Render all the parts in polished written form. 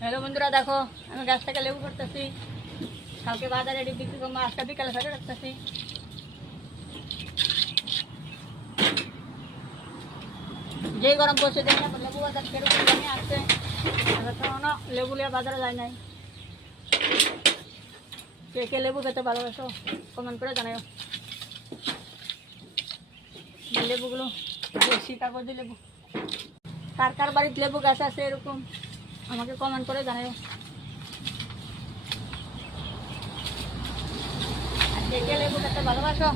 Hello বন্ধুরা, দেখো আমি গাছ থেকে লেবু করতেছি। কালকে বাজারে বিক্রি করবো, আজকে বিকালে ফেলে রাখতেছি। যেই গরম পড়ছে দেখি না লেবু বাজার কেরকম দামে আসছে। এখনো লেবু নিয়ে বাজারে যায় নাই। কে কে লেবু খেতে ভালোবাসো কমেন্ট করে জানাও। লেবুগুলো দেশি কাগজি লেবু। কার কার বাড়িতে লেবু গাছ আছে এরকম আমাকে কমেন্ট করে জানাও। আর কে কে লেবু খেতে ভালোবাসো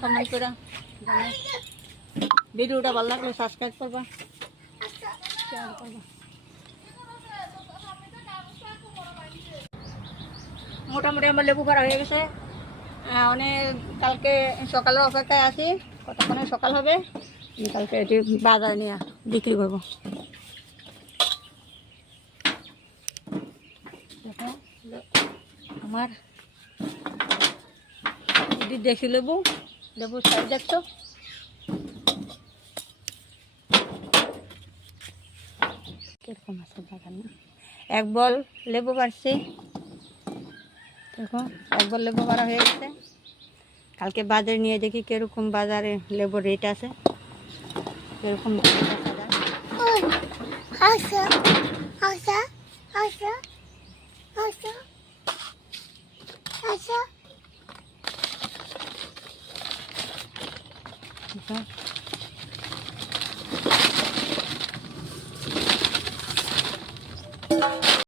কমেন্ট করে জানাও। ভিডিওটা ভালো লাগলে সাবস্ক্রাইব করবা, শেয়ার করবা। মোটামুটি আমার লেবু করা হয়ে গেছে। অনেক কালকে সকালের অপেক্ষায় আছি, কতক্ষণে সকাল হবে। কালকে এটি বাজার নিয়ে বিক্রি করবো। দেখো আমার এটি দেশি লেবু, লেবুর সাইজ দেখছো। কিরকম আছে বাগান না। এক বল লেবু পারছি, দেখো এক বল লেবু পাড়া হয়ে গেছে। কালকে বাজারে নিয়ে দেখি কিরকম বাজারে লেবুর রেট আছে, কিরকম